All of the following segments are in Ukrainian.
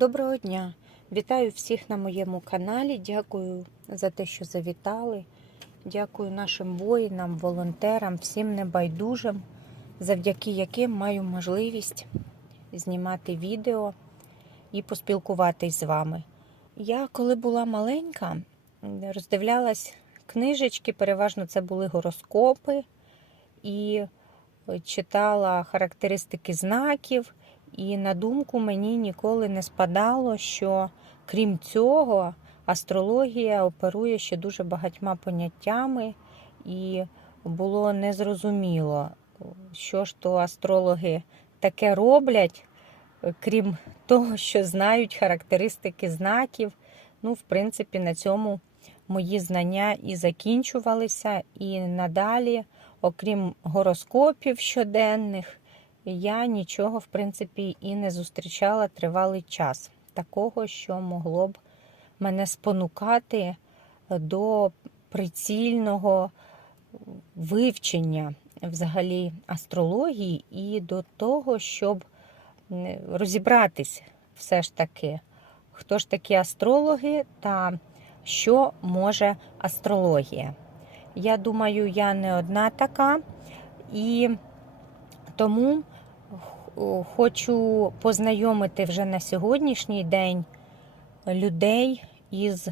Доброго дня! Вітаю всіх на моєму каналі. Дякую за те, що завітали. Дякую нашим воїнам, волонтерам, всім небайдужим, завдяки яким маю можливість знімати відео і поспілкуватись з вами. Я, коли була маленька, роздивлялась книжечки, переважно це були гороскопи, і читала характеристики знаків. І на думку мені ніколи не спадало, що крім цього, астрологія оперує ще дуже багатьма поняттями, і було незрозуміло, що ж то астрологи таке роблять, крім того, що знають характеристики знаків. Ну, в принципі, на цьому мої знання і закінчувалися, і надалі, окрім гороскопів щоденних я нічого, в принципі, і не зустрічала тривалий час. Такого, що могло б мене спонукати до прицільного вивчення взагалі астрології і до того, щоб розібратись все ж таки, хто ж такі астрологи та що може астрологія. Я думаю, я не одна така. І тому хочу познайомити вже на сьогоднішній день людей із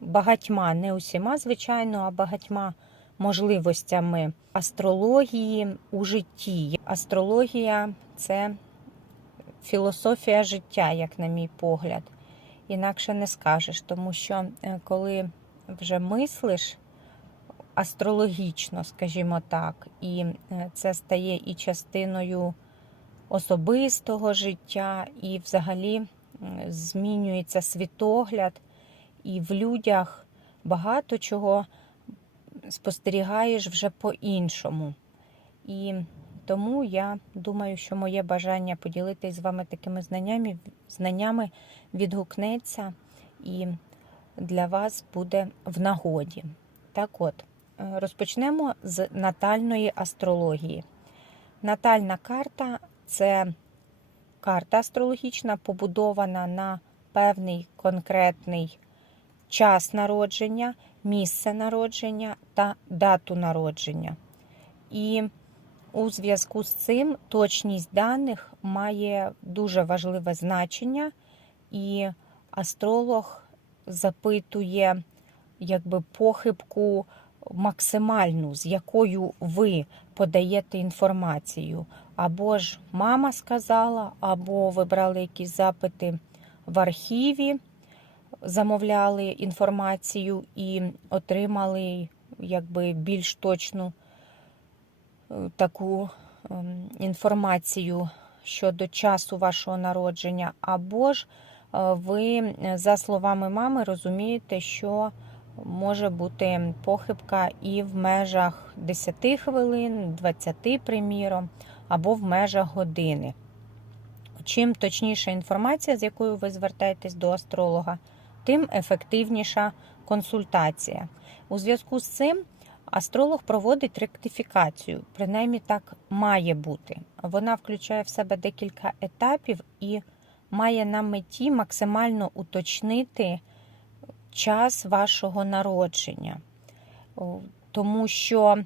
багатьма, не усіма, звичайно, а багатьма можливостями астрології у житті. Астрологія це філософія життя, як на мій погляд. Інакше не скажеш, тому що е, коли вже мислиш астрологічно, скажімо так, і е, це стає і частиною особистого життя, і взагалі змінюється світогляд, і в людях багато чого спостерігаєш вже по-іншому. І тому я думаю, що моє бажання поділитися з вами такими знаннями, знаннями відгукнеться і для вас буде в нагоді. Так от, розпочнемо з натальної астрології. Натальна карта це карта астрологічна, побудована на певний конкретний час народження, місце народження та дату народження. І у зв'язку з цим точність даних має дуже важливе значення, і астролог запитує якби похибку максимальну, з якою ви подаєте інформацію. Або ж мама сказала, або ви брали якісь запити в архіві, замовляли інформацію і отримали якби більш точну е, таку ем, інформацію щодо часу вашого народження, або ж е, ви, за словами мами, розумієте, що може бути похибка і в межах 10 хвилин, 20, приміром, або в межах години. Чим точніша інформація, з якою ви звертаєтесь до астролога, тим ефективніша консультація. У зв'язку з цим астролог проводить ректифікацію, принаймні так має бути. Вона включає в себе декілька етапів і має на меті максимально уточнити час вашого народження. Тому що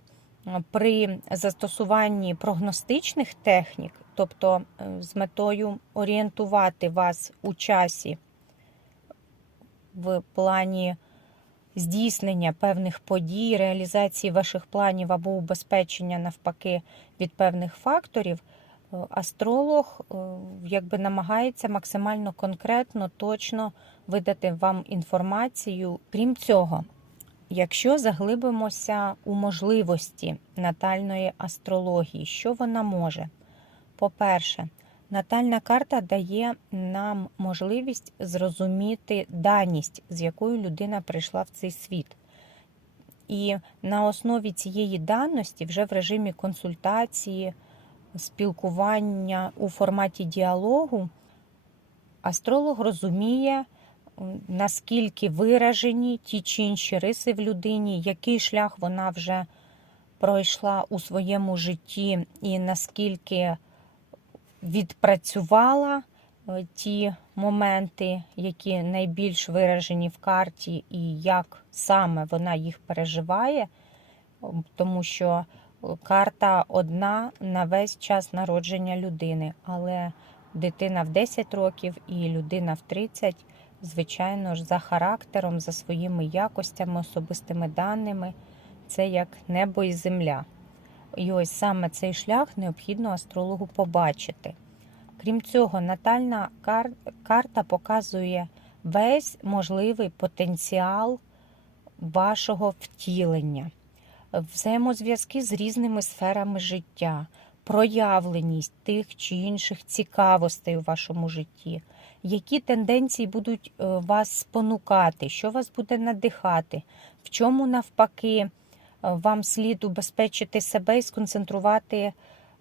при застосуванні прогностичних технік, тобто е, з метою орієнтувати вас у часі в плані здійснення певних подій, реалізації ваших планів або убезпечення навпаки від певних факторів, астролог е, якби намагається максимально конкретно, точно видати вам інформацію. Крім цього, якщо заглибимося у можливості натальної астрології, що вона може? По-перше, натальна карта дає нам можливість зрозуміти даність, з якою людина прийшла в цей світ. І на основі цієї даності, вже в режимі консультації, спілкування у форматі діалогу, астролог розуміє, наскільки виражені ті чи інші риси в людині, який шлях вона вже пройшла у своєму житті, і наскільки відпрацювала е, ті моменти, які найбільш виражені в карті, і як саме вона їх переживає, тому що карта одна на весь час народження людини, але дитина в 10 років і людина в 30, звичайно ж, за характером, за своїми якостями, особистими даними, це як небо і земля. І ось саме цей шлях необхідно астрологу побачити. Крім цього, натальна кар- карта показує весь можливий потенціал вашого втілення, взаємозв'язки з різними сферами життя, проявленість тих чи інших цікавостей у вашому житті, які тенденції будуть е, вас спонукати, що вас буде надихати, в чому навпаки е, вам слід убезпечити себе і сконцентрувати е,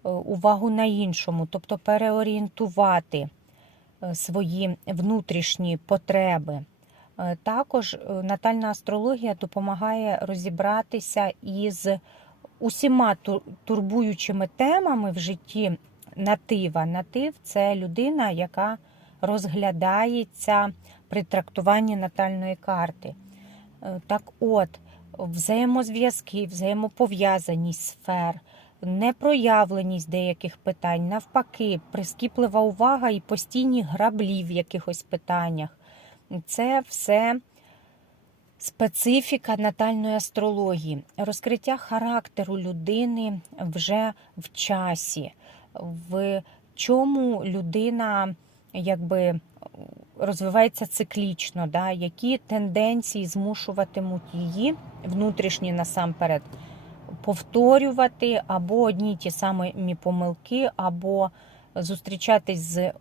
увагу на іншому, тобто переорієнтувати свої внутрішні потреби. Е, Також е, натальна астрологія допомагає розібратися із усіма ту- турбуючими темами в житті натива. Натив це людина, яка розглядається при трактуванні натальної карти. Е, Так от, взаємозв'язки, взаємопов'язаність сфер, непроявленість деяких питань, навпаки, прискіплива увага і постійні граблі в якихось питаннях. Це все специфіка натальної астрології, розкриття характеру людини вже в часі, в чому людина якби розвивається циклічно, да? які тенденції змушуватимуть її внутрішні насамперед повторювати або одні ті самі помилки, або зустрічатись з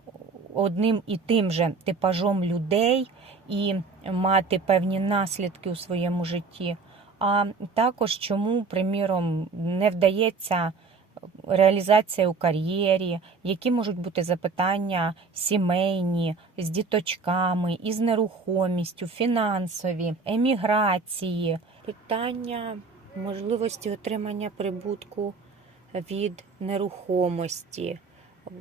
одним і тим же типажом людей і мати певні наслідки у своєму житті. А також чому, приміром, не вдається реалізація у кар'єрі, які можуть бути запитання сімейні, з діточками, із нерухомістю, фінансові, еміграції, питання можливості отримання прибутку від нерухомості,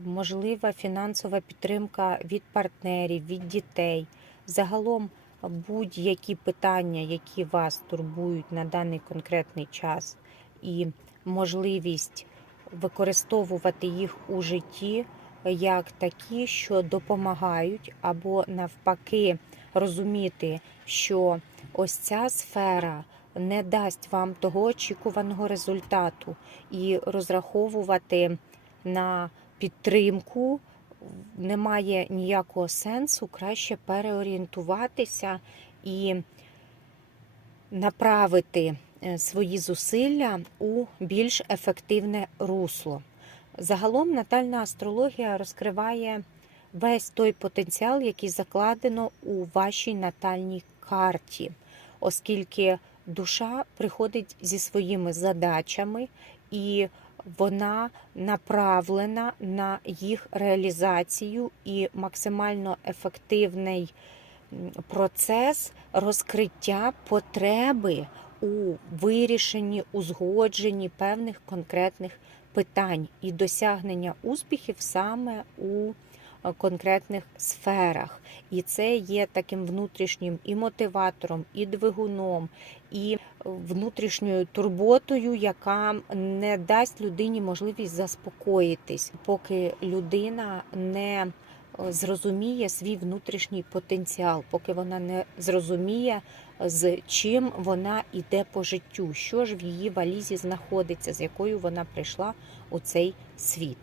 можлива фінансова підтримка від партнерів, від дітей. Загалом будь-які питання, які вас турбують на даний конкретний час, і можливість використовувати їх у житті як такі, що допомагають, або навпаки розуміти, що ось ця сфера не дасть вам того очікуваного результату, і розраховувати на підтримку немає ніякого сенсу, краще переорієнтуватися і направити е, свої зусилля у більш ефективне русло. Загалом натальна астрологія розкриває весь той потенціал, який закладено у вашій натальній карті, оскільки душа приходить зі своїми задачами і вона направлена на їх реалізацію і максимально ефективний процес розкриття потреби у вирішенні, узгодженні певних конкретних питань і досягнення успіхів саме у е, конкретних сферах. І це є таким внутрішнім і мотиватором, і двигуном, і внутрішньою турботою, яка не дасть людині можливість заспокоїтись, поки людина не е, зрозуміє свій внутрішній потенціал, поки вона не зрозуміє, з чим вона йде по життю, що ж в її валізі знаходиться, з якою вона прийшла у цей світ.